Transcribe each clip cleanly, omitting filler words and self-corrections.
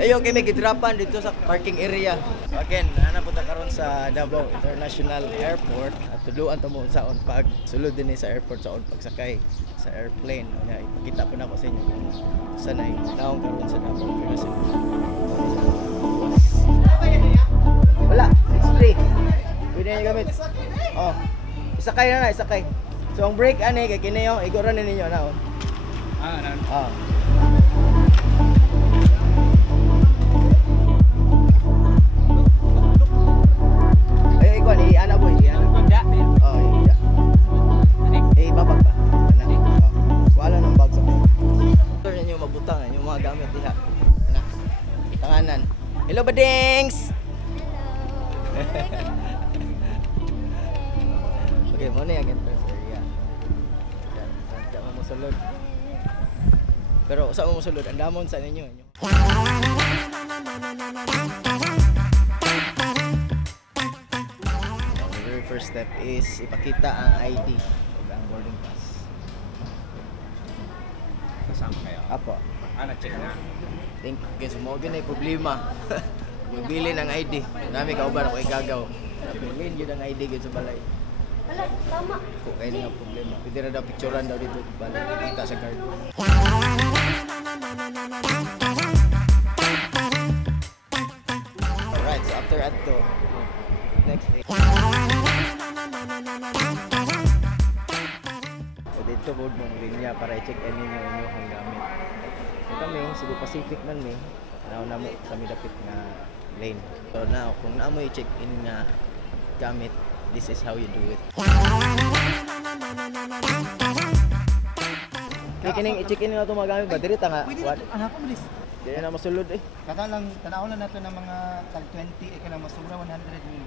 Dayon kay may gidrapan dito sa parking area. So again, napunta karon sa Davao International Airport at tuluan ta mo saon pag sulod din sa airport saon pagsakay sa airplane. Nga ipakita po nako sa inyo kung saan ay naong karon sa Davao International. Wala, it's free. Pwede niyo gamit. Oh. Isakay na, isakay. So ang break ani kay kini yo iguran ninyo na oh. Ah. Hello Badings! Hello! Okay, muna yung entrance area. Diyan mo musulod. Pero saan mo musulod? Ang damon sa ninyo. The very first step is ipakita ang ID o ang boarding pass. Kasama kayo? Apo. Na-check na. Think guys, mo gyud ay problema. Magbili ng ID. Nami kauban ako igagaw. Bilhin gyud ang ID gyud sa balay. Wala, tama. Ko kay nga problema. Pwede ra daw picturean daw dito sa balay. Kita sa card. Alright, so after adto, next day. So dito board mong linya para i-check in ninyo inyong gamit. Kami, Cebu Pacific man mi, na mo kami dapit nga lane. So now, kung na mo i-check-in nga gamit, this is how you do it. Kaya kining i-check-in nga ito mga gamit ba? Dirita nga? Pwede na ito, anak ko bilis. Hindi na masulod eh. Kata lang, tanaw lang natin ng mga tag 20, ka lang masubra 100 mil.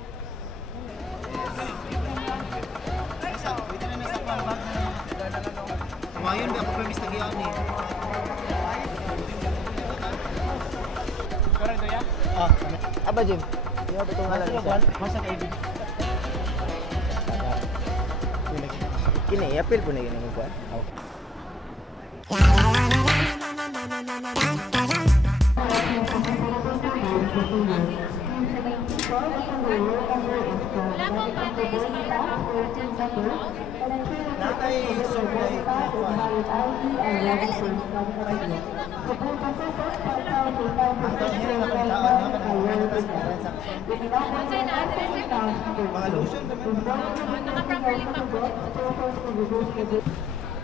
Pwede na nasa pang bag na kumayon ba ako permis na giyan eh. Karang ito yan? Aba Jim, hindi mo itong halang isa. Masa ka ibig? Kini, i-appeal po na yun ang magkuhan. Natay survey. Mga lotion Naka-properly pa po.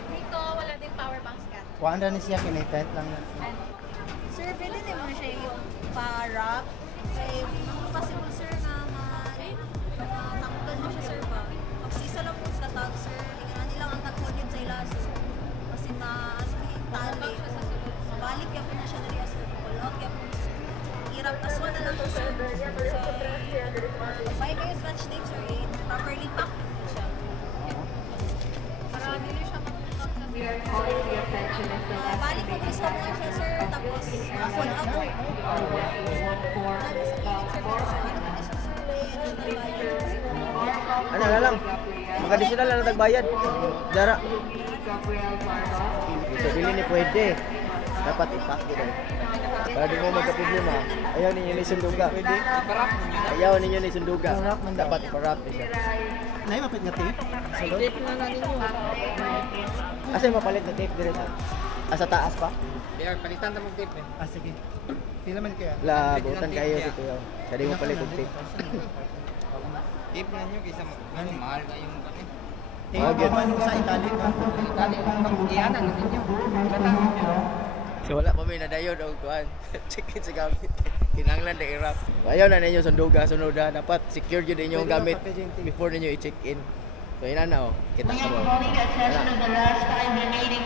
Dito, wala din power banks ka. kuhaan na siya, kinitent lang na. Sir, pwede din mo siya yung pa-wrap. Kasi possible sir na takpan mo siya sir ba? Kasi isa lang po sa tag sir. Tingnan nilang ang tatulid sa ila sir. Kasi tali. Mabalik yan po na siya na sir. Kulog yan po. Hirap aswa na lang po sir. May kayo scotch tape sir. Properly pack siya. Para hindi siya matukap sa sir. Balik ko isa lang siya sir. Tapos full up po. Ano na lang? Mag-additional lang na tagbayad. Jara. So, dili ni pwede. Dapat ipak yun eh. Para di mo magka-problema. Ayaw ninyo ni sunduga. Ayaw ninyo ni sunduga. Dapat iparap siya. Nay, mapit nga tape? Tape na na ninyo. Asa yung mapalit na tape dire sa? Sa taas pa? Kaya palitan ta mo tape eh. Sige. Pila man kaya? Labutan kayo dito yaw. Kaya di mo palit ng tape. Tape na nyo kaysa mahal na yung kami. Tape man sa Italy ba? Italy ang kapugianan na ninyo. So wala pa may nadayon o kuhan. Check-in sa gamit. Kinanglan na i-wrap. Ayaw na ninyo sunduga, sunuda. Dapat secure yun ninyo yung gamit before ninyo i-check-in. So yun na o. Kita ko mo.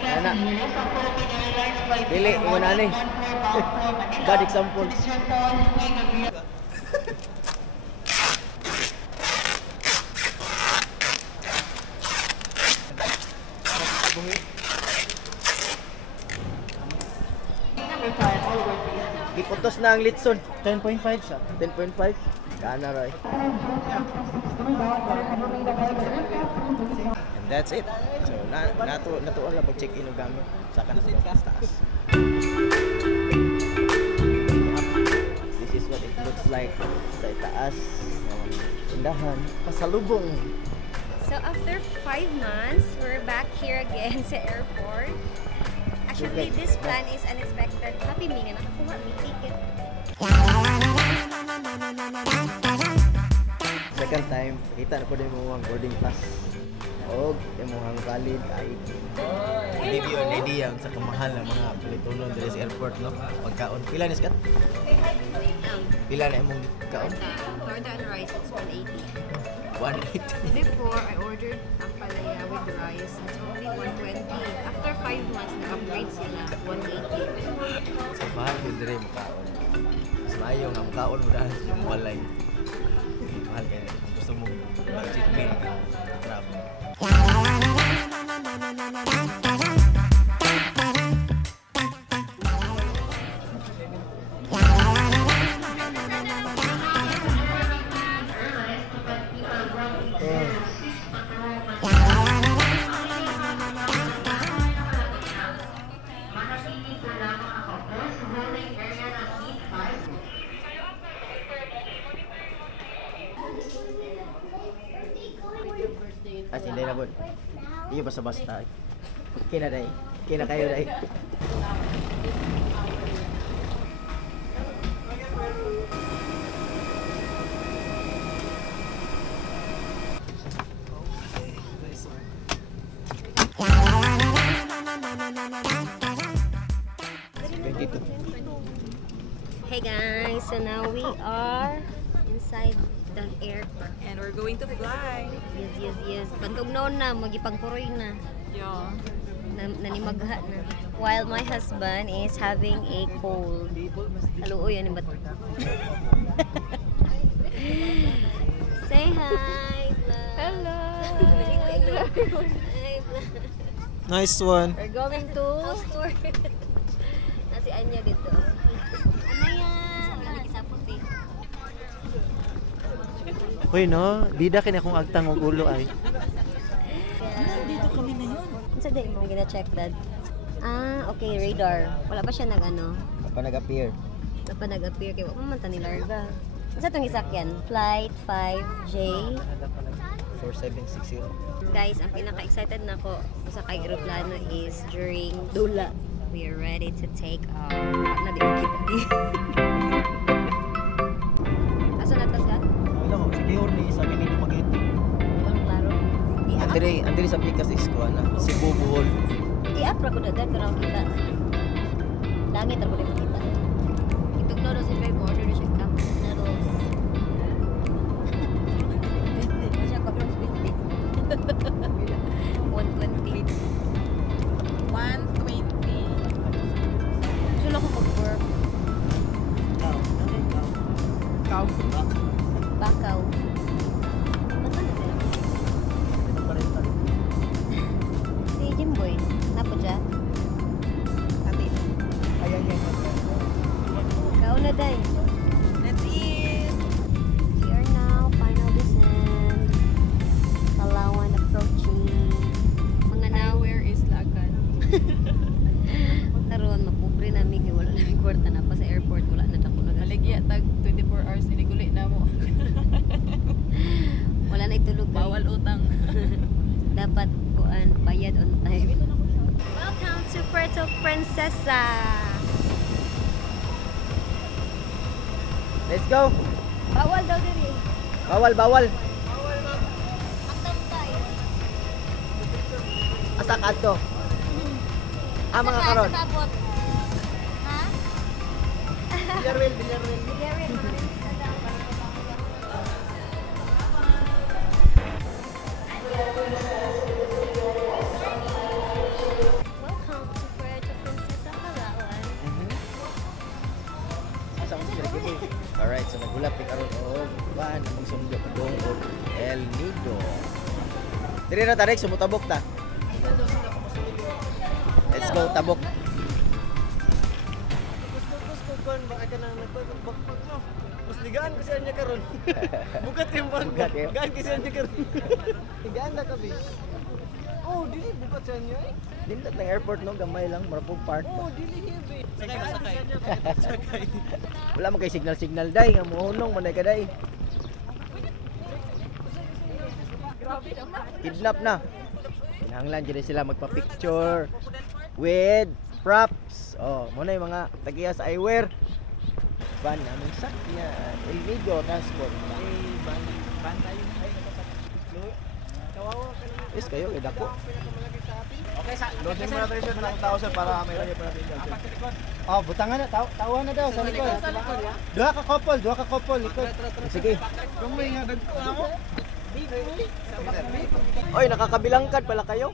Yan na. Dili, mo na ni. Bad example. Giputos na ang litson. 10.5 siya. 10.5. Kana ray. And that's it. So natuon lang pag check-in ng gamit. Saka na sa taas. like sa itaas, tindahan, pasalubong. So after 5 months, we're back here again sa airport. Actually, this plan is unexpected. Happy me na nakakuha may ticket. Second time, kita na po din mo ang boarding pass. O, imuhang valid ID. Hindi yun, lady yan sa kamahal ng mga pilitunon dito sa airport, no? Pagkaon. Pila ni Scott? Pila na imong kaon? Torta and rice, it's 180. 180. Before, I ordered ang palaya with rice. It's only 120. After 5 months, nag-upgrade sila, 180. Sa mahal ko dire mo kaon. Mas maayo nga mo kaon mo dahil yung walay. Mahal kayo. Kung gusto mo budget meal ka, travel. As hindi na po. Iyo basta-basta. Kina day. Kina kayo day. Hey guys, so now we are inside the airport. And we're going to fly. Yes. Bantog noon na, magipangkuroy na. Yeah. Nanimagha na. While my husband is having a cold. Hello, yan yung bato. Say hi, vlog. Hello. Hi, vlog. Nice one. We're going to tour. Nasi Anya dito. Anaya, lagi sa puti. Uy no, bida kini akong agtang og ulo ay. Dito kami ngayon. Unsa day mo gina-check dad? Ah, okay, radar. Wala pa siya nag-ano. Pa nag-appear. Wala pa nag-appear kay wa man ta ni larga. Unsa tong isakyan? Flight 5J 4760. Guys, ang pinaka-excited na ko sa kay aeroplano is during dula. We are ready to take off. Na di kita di. Asa na tas ka? Wala ko, sige or ni isa kini Dumaguete. Ang klaro. Andre sa Picas is ko na Cebu Bohol. I-up ra ko dadan pero ang kita. Langit ra ko din kita. Itong no si drive order na siya cup noodles. Hindi siya cup noodles 120. 120. Sula ko mag-work. Cow. Bakaw. Basta na sila. Si Jimboy. Napo dyan? Ate. Ikaw na day. That's it. We are now final descent. Palawan approaching. Mga now. Where is Lagan? Naroon, mapobre namin. Kaya wala namin kwarta na pa sa airport. Wala na ako nag Aligya tag 24 hours iniguli na mo. Wala na itulog. Bawal utang. Dapat kuan bayad on time. Welcome to Puerto Princesa. Let's go. Bawal daw diri. Bawal. Aktam tayo. Asa ka to? Mga karon. Sa tabot. Ha? Villarreal. Gary, welcome to Puerto Princesa, Palawan. Asa mo sila gini? Alright, so nagulap ni karon og ban among sundo dong og El Nido. Diri na tarik sumutabok ta. Let's go tabok. Kon baka ka nang nagbagbag no. Mas ligaan kasi anya karon. Bukat yung bag. Bukat Gaan kasi anya karon. Ligaan na kabi. Oh, dili bukat sa anya eh. Nindot ng airport no, gamay lang, marapong park ba? Sakay ba sakay? Sakay. Wala man kay signal-signal day, nga muhunong man day ka day. Kidnap na. Kinahanglan dyan sila magpa-picture with props. Oh, muna yung mga tagiya sa eyewear. Van naming sakyan. Elmigo Transport. Ban tayo. Kawawa ka naman. Is kayo, kay dako. Okay, sa Losing mo na tayo siya ng 1,000 para may lagay pa natin dyan. Oh, butangan na, tawa na daw sa likod. Duha ka couple, likod. Sige. Kung may nga dagko ako. Oy, nakakabilangkad pala kayo.